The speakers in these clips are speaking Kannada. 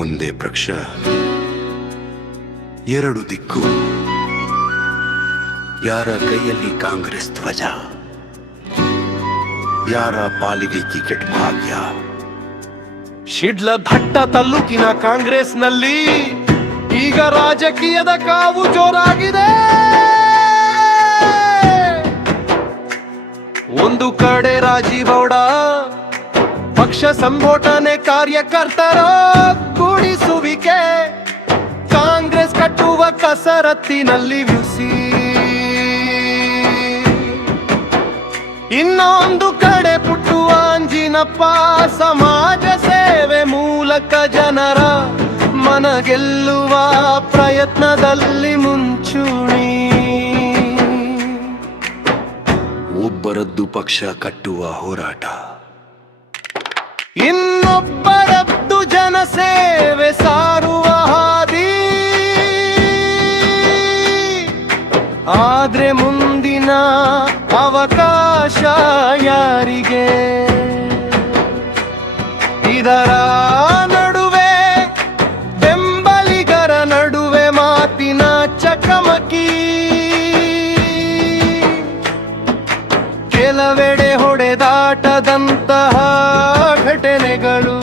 ಒಂದೇ ಪಕ್ಷ, ಎರಡು ದಿಕ್ಕು. ಯಾರ ಕೈಯಲ್ಲಿ ಕಾಂಗ್ರೆಸ್ ಧ್ವಜ, ಯಾರ ಪಾಲಿಗೆ ಟಿಕೆಟ್ ಭಾಗ್ಯ. ಶಿಡ್ಲಘಟ್ಟ ತಾಲೂಕಿನ ಕಾಂಗ್ರೆಸ್ನಲ್ಲಿ ಈಗ ರಾಜಕೀಯದ ಕಾವು ಜೋರಾಗಿದೆ. ಒಂದು ಕಡೆ ರಾಜೀಗೌಡ ಪಕ್ಷ ಸಂಘಟನೆ ಕಾರ್ಯಕರ್ತರ ಕೂಡಿಸುವಿಕೆ, ಕಾಂಗ್ರೆಸ್ ಕಟ್ಟುವ ಕಸರತ್ತಿನಲ್ಲಿ ವ್ಯೂಸಿ. ಇನ್ನೊಂದು ಕಡೆ ಪುಟ್ಟುವ ಅಂಜಿನಪ್ಪ ಸಮಾಜ ಸೇವೆ ಮೂಲಕ ಜನರ ಮನ ಗೆಲ್ಲುವ ಪ್ರಯತ್ನದಲ್ಲಿ ಮುಂಚೂಣಿ. ಒಬ್ಬರದ್ದು ಪಕ್ಷ ಕಟ್ಟುವ ಹೋರಾಟ, ಇನ್ನೊಬ್ಬರದ್ದು ಜನಸೇವೆ ಸಾರುವ ಹಾದಿ. ಆದ್ರೆ ಮುಂದಿನ ಅವಕಾಶ ಯಾರಿಗೆ? ಇದರ ನಡುವೆ ಬೆಂಬಲಿಗರ ನಡುವೆ ಮಾತಿನ ಚಕಮಕಿ, ಕೆಲವೆಡೆ ಹೊಡೆದಾಟದಂತಹ ಘಟನೆಗಳು.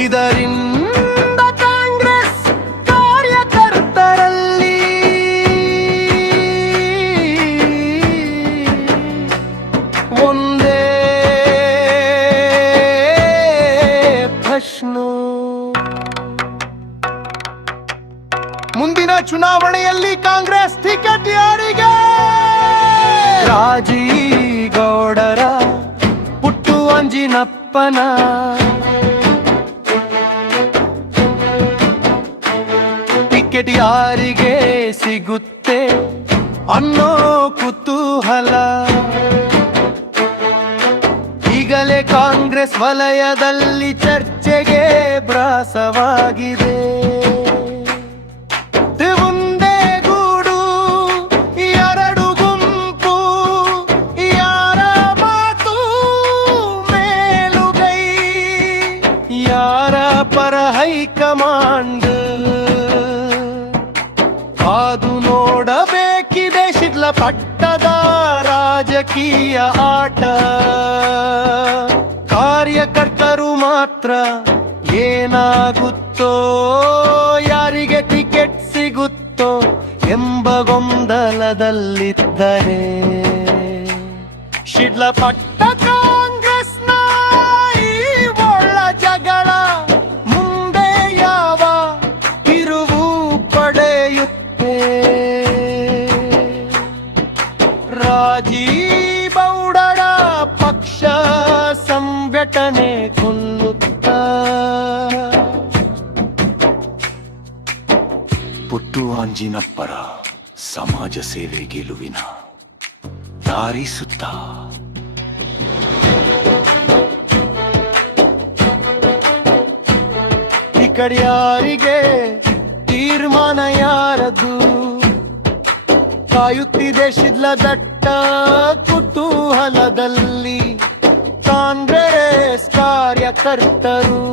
ಇದರಿಂದ ಕಾಂಗ್ರೆಸ್ ಕಾರ್ಯಕರ್ತರಲ್ಲಿ ಒಂದೇ ಪ್ರಶ್ನೆ, ಮುಂದಿನ ಚುನಾವಣೆಯಲ್ಲಿ ಕಾಂಗ್ರೆಸ್ ಟಿಕೆಟ್ ಯಾರಿಗೆ? ರಾಜೀಗೌಡರ, ಪುಟ್ಟು ಅಂಜಿನಪ್ಪನ, ಟಿಕೆಟ್ ಯಾರಿಗೆ ಸಿಗುತ್ತೆ ಅನ್ನೋ ಕುತೂಹಲ ಈಗಲೇ ಕಾಂಗ್ರೆಸ್ ವಲಯದಲ್ಲಿ ಚರ್ಚೆಗೆ ಭ್ರಾಸವಾಗಿದೆ. ಒಂದೇ ಗೂಡು, ಎರಡು ಗುಂಪು, ಯಾರ ಮಾತು ಮೇಲುಗೈ, ಯಾರ ಪರ ಹೈಕಮಾಂಡ್ ಕಾದು ನೋಡಬೇಕಿದೆ ಶಿಡ್ಲಘಟ್ಟದ ರಾಜಕೀಯ ಆಟ. ಕಾರ್ಯಕರ್ತರು ಮಾತ್ರ ಏನಾಗುತ್ತೋ, ಯಾರಿಗೆ ಟಿಕೆಟ್ ಸಿಗುತ್ತೋ ಎಂಬ ಗೊಂದಲದಲ್ಲಿದ್ದರೆ ಶಿಡ್ಲಘಟ್ಟ ಕಾಂಗ್ರೆಸ್ನ ಈ ಒಳ್ಳ ಜಗಳ ಮುಂದೆ ಯಾವ ತಿರುವು ಪಡೆಯುತ್ತೆ? ರಾಜೀಗೌಡರ ಪಕ್ಷ ಸಂಘಟನೆ ಕೊಲ್ಲುತ್ತ, ಪುಟ್ಟು ಅಂಜಿನಪ್ಪರ ಸಮಾಜ ಸೇವೆ ಗೆಲುವಿನ ದಾರಿ ಸುತ್ತ. ಈ ಕಡೆ ಯಾರಿಗೆ ತೀರ್ಮಾನ ಯಾರದು? ಕಾಯುತ್ತಿದೆ ಶಿಡ್ಲಘಟ್ಟ ಕುತೂಹಲದಲ್ಲಿ ಕಾಂಗ್ರೆಸ್ ಕಾರ್ಯಕರ್ತರು.